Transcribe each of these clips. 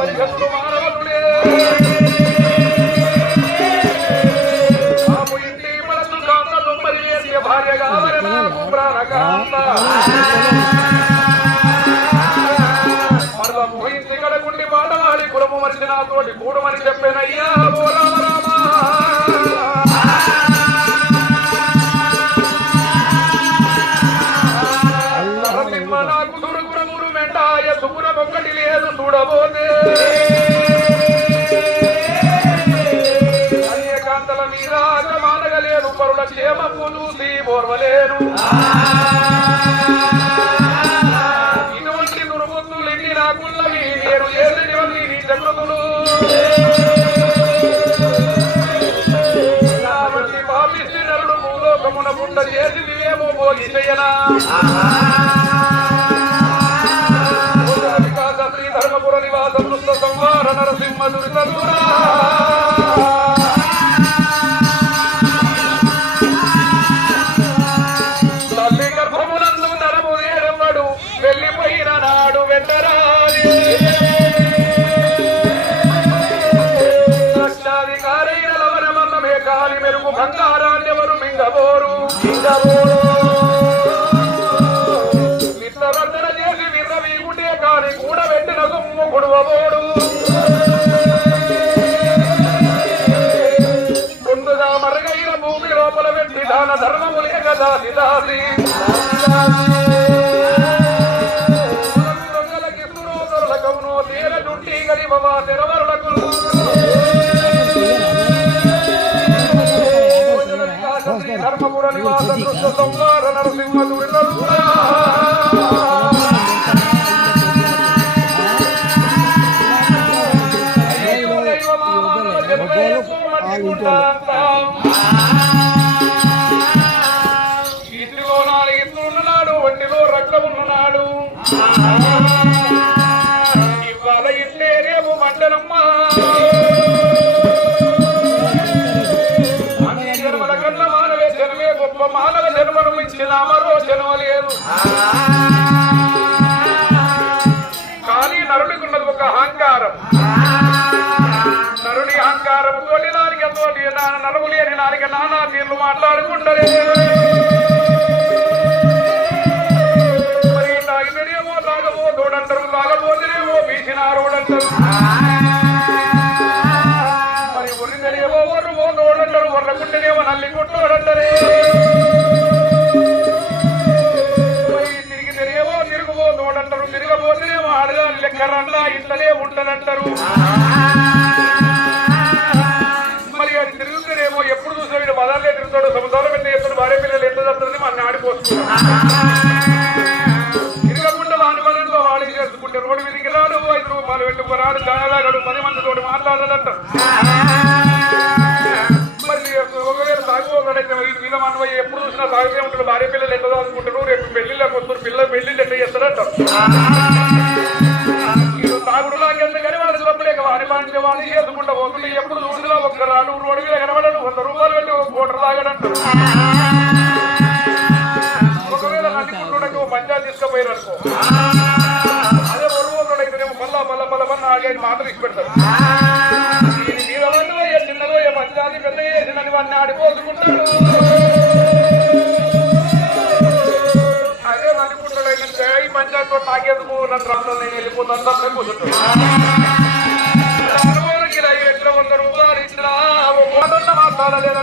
బాబు పరిగెత్తు మానవుడే బాబు ఇంటి మనసు కాంత దుమ్మరి భార్యగా మరి ప్రాణకాంత మరల పోయింది కడకుండి మాటవాడి కులము మరిచి నాతోటి కూడమని చెప్పానయ్యా ఓ ప్రేమకులు దీవోర్వలేరు ఇటువంటి దుర్బుద్ధులు ఎన్ని నాకున్నవి నేను ఏదని నీ జగృతులు కాబట్టి పాపిష్టి నరుడు భూలోకమున పుట్ట ఏమో భోగిసయ్యనా వికాస శ్రీ ధర్మపుర నివాస వృత్త సంవార నరసింహ దురితూరా బాబోడు ముందుగా మరుగైన భూమి లోపల పెట్టి దాన ధర్మములే కదా దాసి. ధర్మపుర నివాస కృష్ణ సంవార నరసింహ లేదు కానీ నరుడికి ఉన్నది ఒక అహంకారం. నరుని అహంకారం తోటి నాలిక తోటి నరము లేని నాలిక నానా తీర్లు మాట్లాడుకుంటారే మరి తాగితేనేమో తాగబో తోడంటారు తాగబోతేనేమో బీసినారోడంటారు మరి ఒరిగలేమో ఒర్రు పో తోడంటారు ఒర్రకుంటేనేమో నల్లి కొట్టోడంటారే. తిరగబోతేనేమో ఆడదాని లెక్కరంతా ఇంతలే ఉంటదంటారు మరి అది తిరుగుతారేమో ఎప్పుడు చూసినా వీడు మదర్లే తిరుగుతాడు సంవత్సరాలు పెద్ద ఎత్తుడు భార్య పిల్లలు ఎంత చేస్తుంది మన ఆడిపోస్తున్నాడు తిరగకుండా వాని వాళ్ళకి చేసుకుంటే రోడ్డు మీదకి రాడు ఐదు రూపాయలు పెట్టుకురాడు దానలాగాడు పది మందితో మాట్లాడాలంట మరి ఒకవేళ మీద మన ఎప్పుడు చూసినా తాగితే ఉంటాడు భార్య పిల్లలు ఎంత చదువుకుంటారు రేపు పెళ్ళిళ్ళకి వస్తారు పిల్లలు పెళ్ళిళ్ళు ఎట్లా చేస్తారంట వాడి చేసుకుంటా పోతుంటే ఎప్పుడు చూసినా ఒక్క రాను రోడ్డు మీద కనబడడు వంద రూపాయలు వెళ్ళి ఒక కోట తాగడంటారు. ఒకవేళ నడుకుంటుండకు పంచాయతీ తీసుకుపోయారు అనుకో. అదే ఒరువుతుండేమో మళ్ళా మళ్ళా మళ్ళా మళ్ళా ఆగేది మాత్రం ఇచ్చి పెడతారు దీని మీద ఏ చిన్నదో ఏ పెద్ద వాడిని ఆడిపోసుకుంటాడు అదే అనుకుంటాడు ఈ పంచాయతీ నాకేందుకు? నన్ను రాష్ట్రం నేను వెళ్ళిపోతాను కూర్చుంటాడు మాటన్న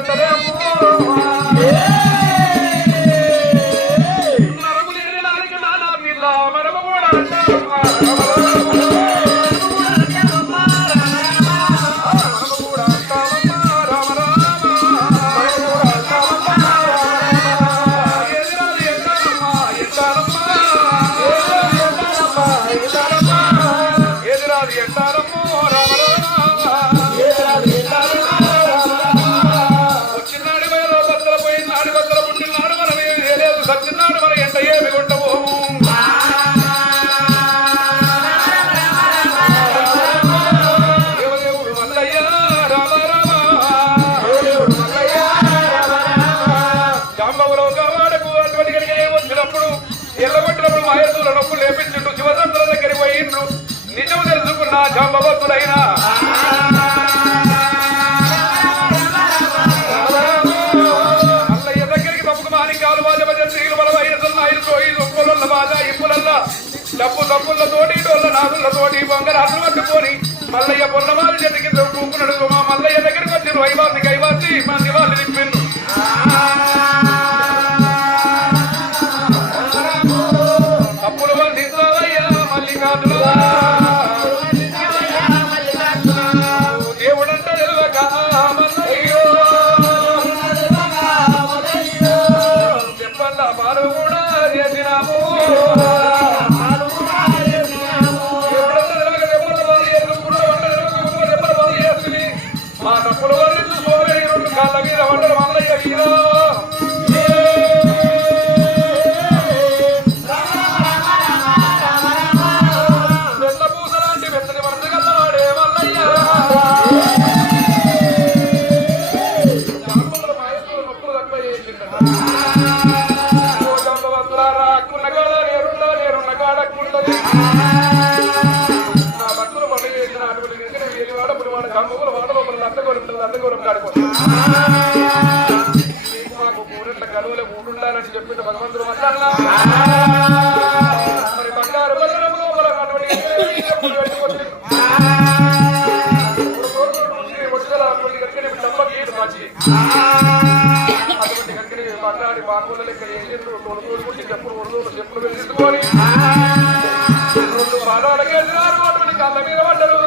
ఎల్లగొట్టినప్పుడు మహేశ్వరుల నొప్పులు లేపించిండు శివసంతుల దగ్గరికి పోయిండ్రు. నిజం తెలుసుకున్నా జంబవత్తులైనా డబ్బు డబ్బుల తోటి డోళ్ళ నాగుల తోటి బొంగర అసలు పట్టుకొని మల్లయ్య పొన్నమాలి చెట్టుకి కింద మా మల్లయ్య దగ్గరికి వచ్చి ఐవాసి ఐవాసి మా నివాళి నింపిండు పాలు కూడా చేసినాము గందరగోళం కాడుకోండి మాకు మూడుట్ల కలువులు మూడుండాలని చెప్పిన భగవంతుడు మాట్లాడలా మరి బంగారు అటువంటి గంకని మాట్లాడి మా కూల లెక్క ఏం చేస్తున్నారు? తోలు తోడుకుంటే చెప్పులు ఒడదోలు చెప్పులు వెళ్ళించుకొని రెండు పాదాలకే అటువంటి కళ్ళ మీద పడ్డరు.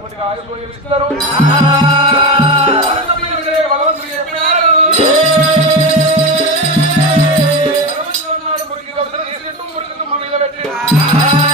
అటువంటి రాజులు ఇస్తున్నారు భగవంతుడు చెప్పినారు మురికి మురికి మురికి పెట్టి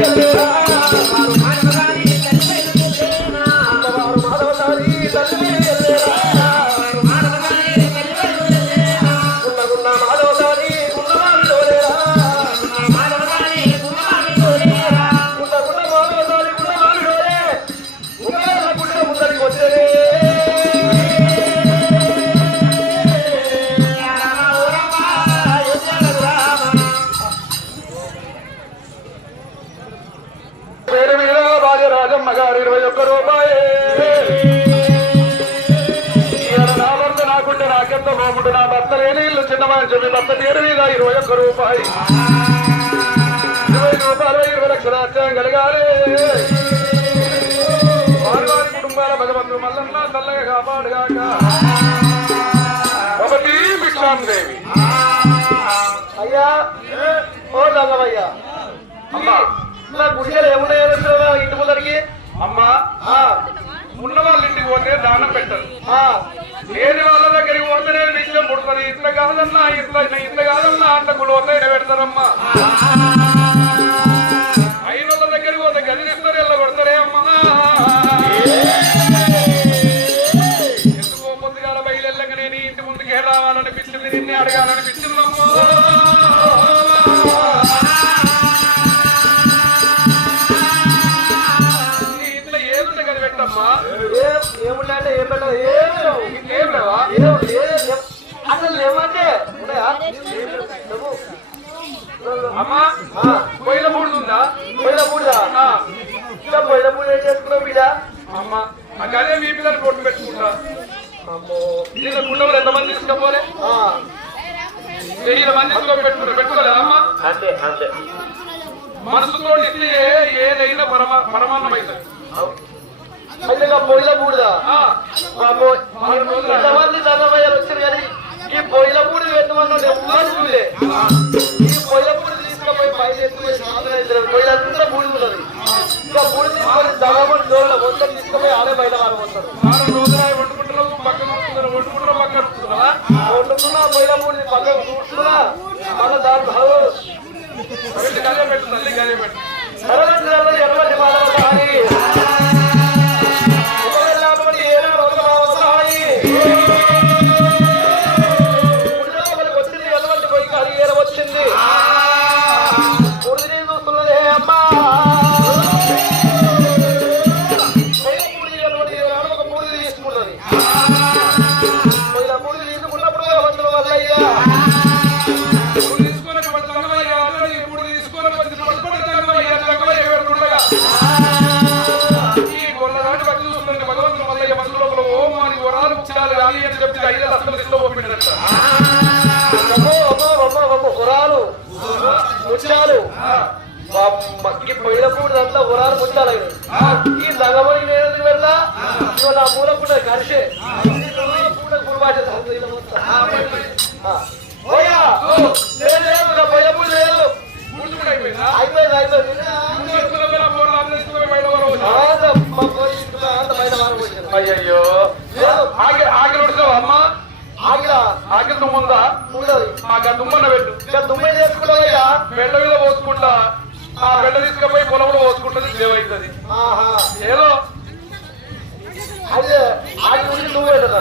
Thank you. నాకుంటే నాకెంత నోముడు నా భర్త లేని ఇల్లు చిన్నమని చెప్పి భర్త పేరు మీద ఇరవై ఒక్క రూపాయి. ఇరవై రూపాయలు ఇరవై లక్షల అత్యాయం కలగాలి. కుటుంబాల భగవంతుడు మల్లన్నా చల్లగా కాపాడుగాక. ఒకటి భిక్షాందేవి. అయ్యా ఓ దంగమయ్యా అమ్మా నా గుడిగలు ఏమున్నాయో ఇంటి ముందరికి? అమ్మా ఉన్న వాళ్ళ ఇంటికి పోతే దానం పెట్టరు. లేని వాళ్ళ దగ్గరికి పోతే నేను నిత్యం పుడుతుంది. ఇట్లా కాదన్నా ఇట్లా ఇట్లా కాదన్నా అంత గుడివల్ల ఎడ పెడతారమ్మా అయిన వాళ్ళ దగ్గరికి పోతే గదిలిస్తారు ఎల్ల కొడతారే అమ్మా. ఎందుకో పొద్దుగాల బయలుగా నేను ఈ ఇంటి ముందుకే రావాలనిపించింది నిన్నే అడగాలనిపించిందమ్మా తీసుకపోలే. ఆ, వెయ్యి మంది తీసుకొని పెట్టుకుంటారు పెట్టుకోలేదా అమ్మ అంతే అంతే. మనసుతో ఇస్తే ఏదైనా పరమ పరమాన్నం అవుతుంది అయితే పొయ్యిల అమ్మో, ఎంతమంది దంగమయ్యారు వచ్చారు కానీ ఈ పొయ్యిల పూడి పెట్టమన్నాడు ఎవ్వరు చూడలే. ఈ పొయ్యిల పూడి తీసుకుపోయి పైన ఎత్తుకుపోయి 会。రాని అని చెప్పి ఐదు లక్షలు ఇస్తూ అమ్మో గురాలు ముత్యాలు. మక్కి పోయినప్పుడు అంతా ముత్యాలు అయినాయి. ఈ దగమని నేను వెళ్ళా నా మూల కూడా కరిసే. కూడా గురువాట పోయా. పోయినప్పుడు లేదు పూర్తి అయిపోయిందా అయిపోయింది. అయ్యయ్యో. ఆగి ఆగి ఉడతావా అమ్మ. ఆగిరా. ఆగి దుమ్ముందా? ఉండదు మాకు ఆ దుమ్మన్న పెట్టు ఇక దుమ్మే చేసుకున్నావయ్యా బెండ మీద పోసుకుంటా. ఆ బెండ తీసుకుపోయి పొలంలో పోసుకుంటుంది సేవైతుంది ఆహా. ఏదో. అదే ఆగి నువ్వు వెళ్ళదా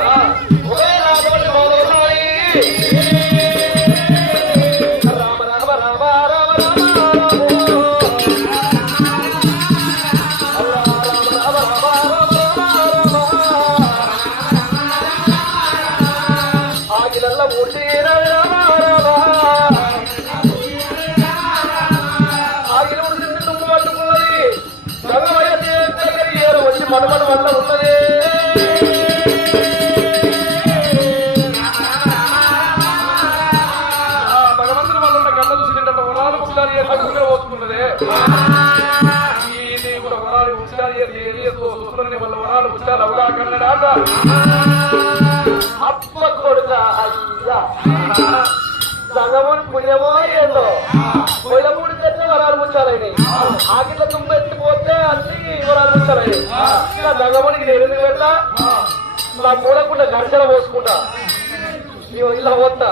అప్ప కొడుక అయ్యా. సంగముని పుణ్యమో ఏందో. పొయ్యమూడి తెచ్చిన వరాలు ముచ్చాలని ఆకిట్ల తుమ్మ అన్ని వరాలు ముచ్చాలని ఇంకా నేను ఎందుకు పెడతా నా మూలకుండా ఘర్షణ పోసుకుంటా. ఇలా వస్తా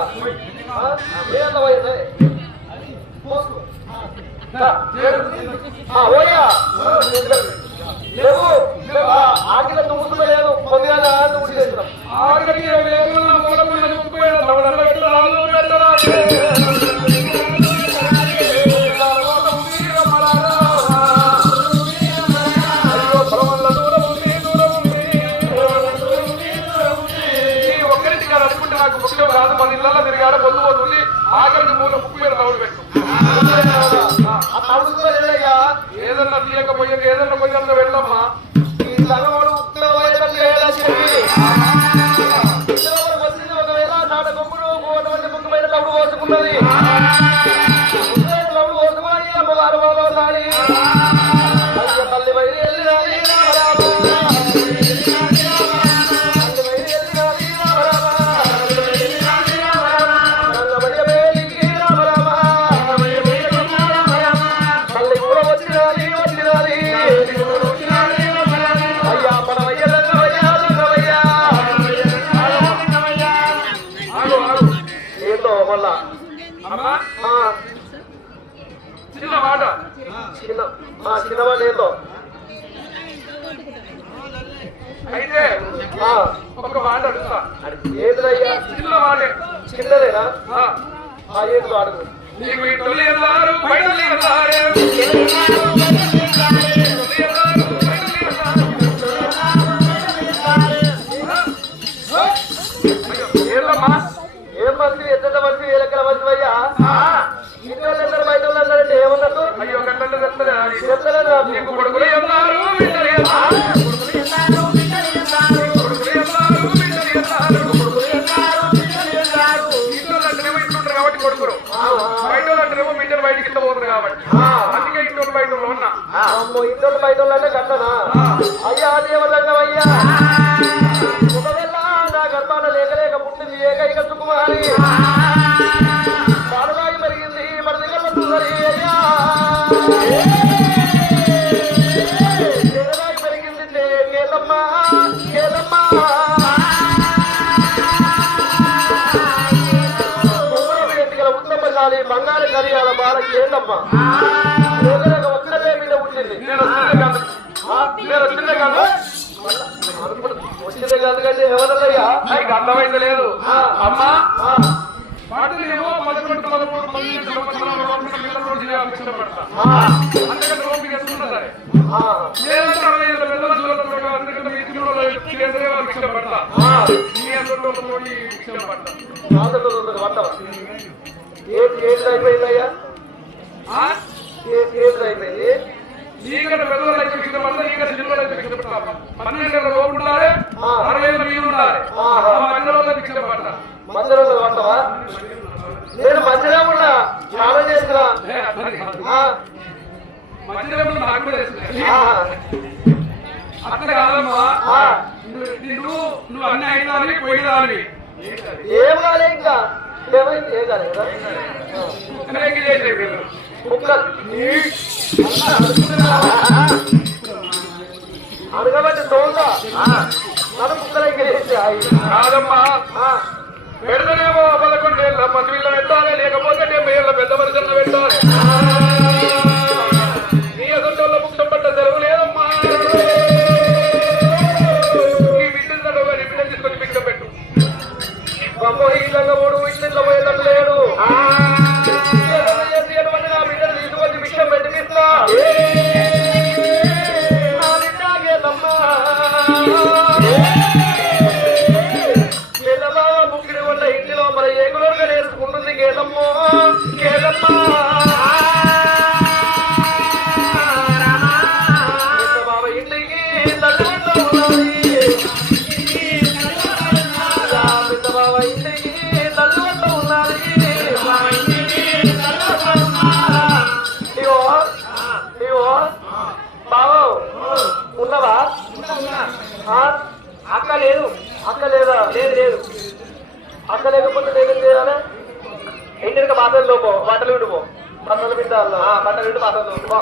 ఏదన్నా పోసుకో. ఓయ్యా లేవు ఆకిల తుమ్ముతున్నా లేదు కొద్దిగా చేస్తున్నాం ఆఖరికి వేగుల మూలమున్న ముప్పై నవడల నాకు ముఖ్యం రాదు మన తిరిగాడ పొద్దు పోతుంది. ఆఖరికి ఆ, చిన్నవాడు ఏంటో అయితే ఆ, ఒక మాట అడుగుతా. ఏంటిదయ్యా చిన్న మాటే చిన్నదేనా ఆ, ఆ ఏంటో అడుగు. నీకు ఏం మనిషి ఎంత మనిషి ఏ లెక్కల మనిషి అయ్యా? వాళ్ళందరూ బయట వాళ్ళందరంటే ఏమన్నట్టు? తెస్తలే చెప్తలేదు నాకు నీకు కొడుకులు ఎల్లారు బిడ్డలు ఎల్లారు కొడుకులు ఎల్లారు బిడ్డలు ఇంట్లో అంటేనేమో ఇంట్లుంటారు కాబట్టి కొడుకురు బయట అంటేనేమో బిడ్డలు బయటికి ఇట్లా పోతారు కాబట్టి. అందుకే ఇంట్లో బయట ఉన్నా. అమ్మో ఇంటి వాళ్ళు బయట వాళ్ళంటే కట్టనా అయ్యా ఎగరక ఒక్కడే మీద పుట్టింది నేను వస్తుందే కాదు నేను వచ్చిందే కాదు కంటే ఎవరన్నయ్యా నీకు అర్థమైంది లేదు అమ్మా వాటినేమో పదకొండు పదమూడు పన్నెండు సంవత్సరాల లోపల పిల్లలు చేయాలి ఇష్టపడతా అందుకని ఓపిక ఎత్తుకున్నా సరే లేదంటే అరవై ఐదు పెద్దల చూడకుండా అందుకని మీ ఇంట్లో చేసే వాళ్ళకి ఇష్టపడతా. మీ అందరిలో ఇష్టపడతా? ఏంటి ఏంటి అయిపోయిందయ్యా అయిపోయింది ఈగల పెద్దలైతే ఇష్టపడతా ఈగల చిన్నలైతే ఇష్టపడతా పన్నెండు లోపు ఉండాలి అరవై ఐదు మీరు ఉండాలి. ఆ. మధ్యలో ఇష్టపడతా మందిలో పట్టవా నేను మంచిగా ఉన్నా చాలా చేసిన మధ్యలో నాకు కూడా అట్లా కాదమ్మా. ఆ. నువ్వు నువ్వు అన్ని అయిదాని పోయిదాని ఏం కాలే ఇంకా. ఏమైంది? ఏం కాలే అడగబట్టి దొంగ నన్ను కుక్కలు ఎగిరేసి కాదమ్మా. పెడతనేమో పదకొండు ఏళ్ళ పది వీళ్ళ పెట్టాలి లేకపోతే డెబ్బై ఏళ్ళ పెద్ద మనుషులను పెట్టాలి. విండి బాటలు లోపో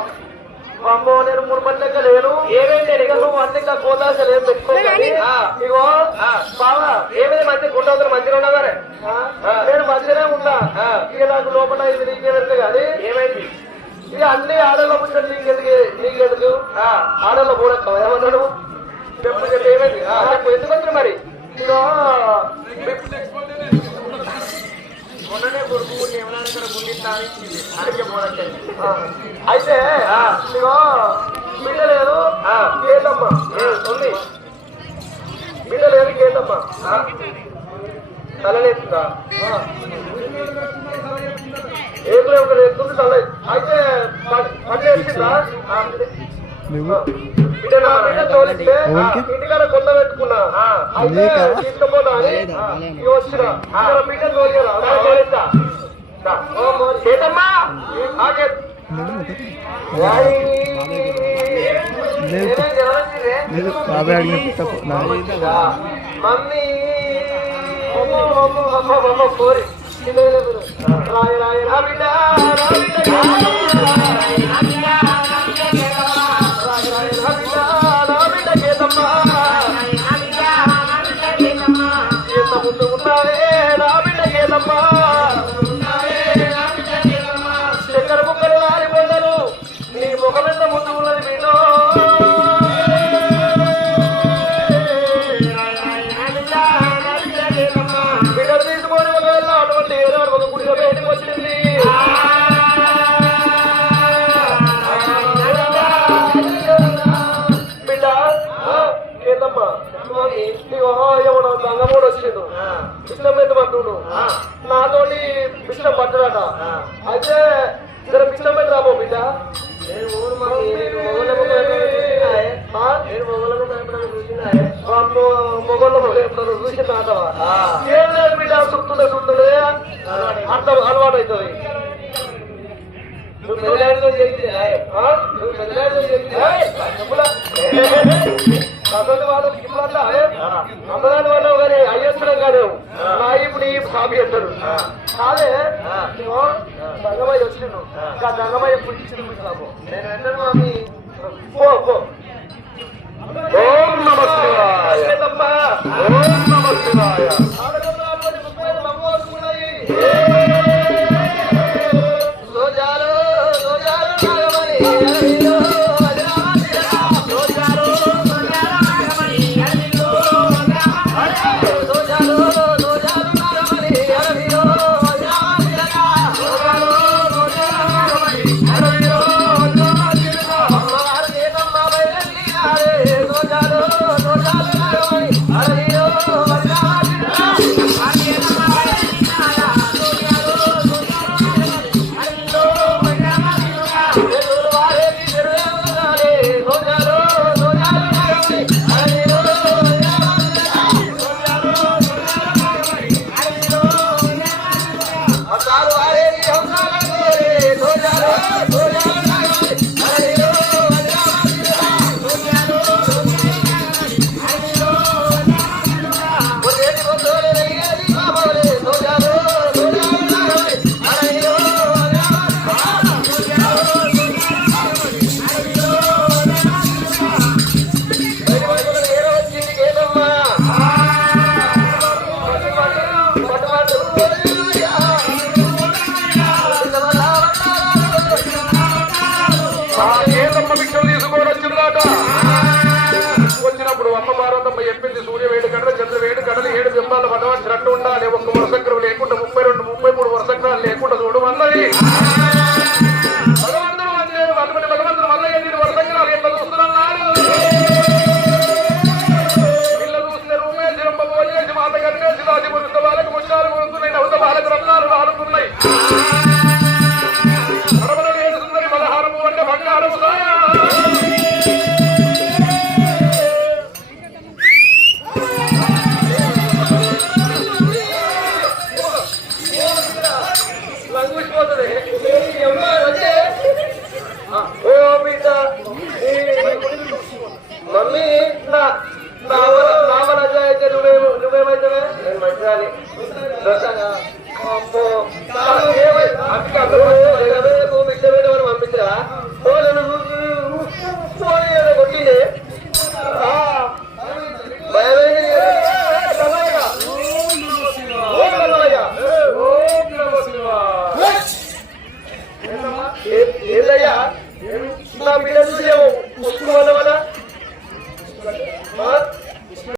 అమ్మో నేను మూడు మంది లెక్క లేను. ఏమేంటి ఇక నువ్వు అన్ని ఇంకా కోదాసలు ఏం పెట్టుకోవాలి ఇగో బావా ఏమైంది? మంచి గుండవుతులు మంచిగా ఉన్నదారే నేను మంచిగానే ఉన్నా. ఇక నాకు లోపల ఇది నీకేదంటే కానీ. ఏమైంది? ఇక అన్ని ఆడల్లో పుట్టిన నీకెందుకు నీకెందుకు? ఆడల్లో కూడా ఏమన్నాడు చెప్పు చెప్పు ఏమైంది? ఎందుకు వచ్చిన మరి? ఇగో మొన్ననే కొడుకు గుండిస్తా అయితే ఇగో బిడ్డ లేదు. కేతమ్మ ఉంది. బిడ్డ లేదు కేతమ్మ తలలేస్తుందా ఏపులే ఒకటి ఎత్తుంది తల అయితే పని వేసిందా బిడ్డ నా బిడ్డ తోలిస్తే ఇంటికాడ కొండ పెట్టుకున్నా అయితే తీసుకుపోతా అని ఇక వచ్చిన ఇక్కడ బిడ్డ తోలియరా చేతమ్మా ఆగే బాబాయ్ అడిగిన పుట్టకు మమ్మీ. రాయ రాయ రా బిడ్డ పట్టుడు నాతోటి ఇష్టం పట్టడట అయితే జర ఇష్టం మీద రాబో బిడ్డ మొగోళ్ళ ఎప్పుడైనా చూసిన ఏం లేదు బిడ్డ సుత్తుండే సుత్తుండే అర్థం అలవాటు అవుతుంది నువ్వు పెద్దలాడితో చెప్తే నువ్వు పెద్దలాడితో చెప్తే ఇప్పుడు అమ్మదాని వల్ల కానీ అయ్యేస్తున్నాం కాదు నా ఇప్పుడు ఈ సాబి చేస్తాడు కాదే ఏమో దంగమయ్య వచ్చిండు ఇంకా దంగమయ్య నేను వెంటనే మామి పో పో ఓం నమ శివాయ తప్ప ఓం నమ శివాయ కడలు ఏడు రెండు ఉండాలి ఒక్క వరసక్రం లేకుండా ముప్పై రెండు ముప్పై మూడు వరుసక్రాలు లేకుండా చూడమన్నది